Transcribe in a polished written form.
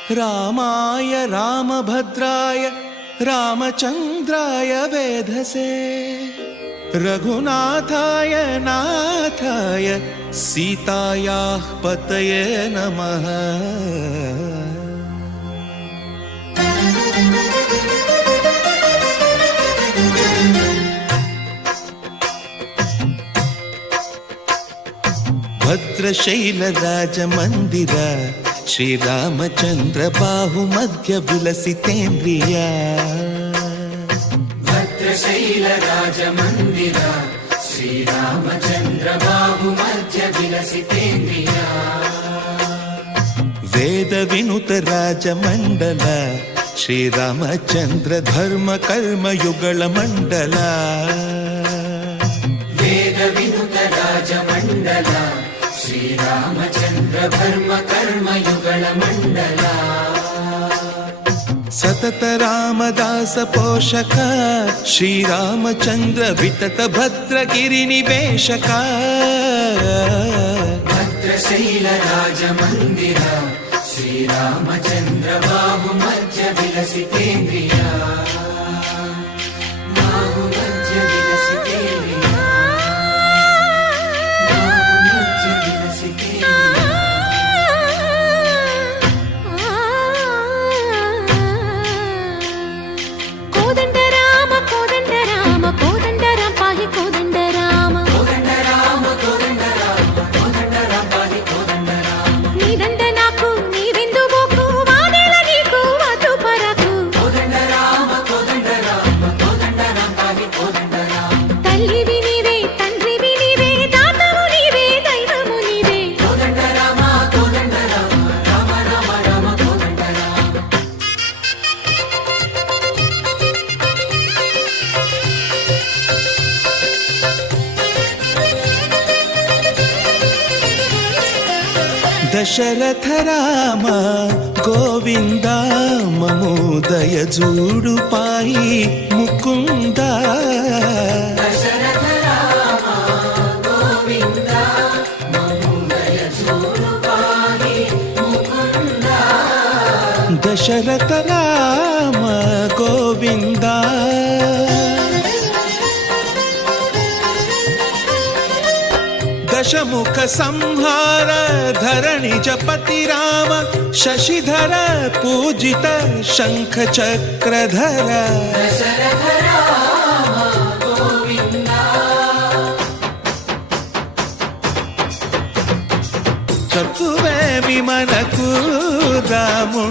रामाय रामभद्राय रामचन्द्राय वेधसे रघुनाथाय नाथाय सीतायाः पतये नमः। भद्रशैलराजमन्दिर श्रीरामचन्द्र बाहुमध्य विलसितेन्द्रिया। भद्रशैलराजमन्दिर श्रीरामचन्द्र बाहुमध्य विलसितेन्द्रिया। वेदविनुत राजमण्डल श्रीरामचन्द्र धर्म कर्म युगल मण्डल। वेदविनुत राजमण्डल श्रीरामचन्द्र धर्म कर्म युगल मण्डल। सतत रामदास पोषक श्रीरामचन्द्र वितत भद्रगिरिनिवेशक। भद्रशैलराजमन्दिर श्रीरामचन्द्र बाहुमध्य विलसितेन्द्रिया। बाहुमध्य विलसितेन्द्रिया। बाहुमध्य विलसितेन्द्रिया। कोदंड राम पाहि कोदंड राम। कोदंड राम पाहि कोदंड राम। नीदंड नाकु नीविंदु बोकु वादेला नीकु वातु परकु। कोदंड राम पाहि कोदंड राम। तल्लिवि नीवे तंड्रिवि नीवे दातवु नीवे दैवमु नीवे। कोदंड राम राम राम राम कोदंड राम। दशरथ राम गोविंद ममोदय जूडु पाई मुकुंद। दशरथ राम गोविंद ममोदय जूडु पाहि मुकुंद। दशरथ राम गोविंद दशमुख संहार धरणि जपति राम शशिधर पूजित शंख चक्रधर। दशरथ राम गोविंद। चतुवे विमनकु रामु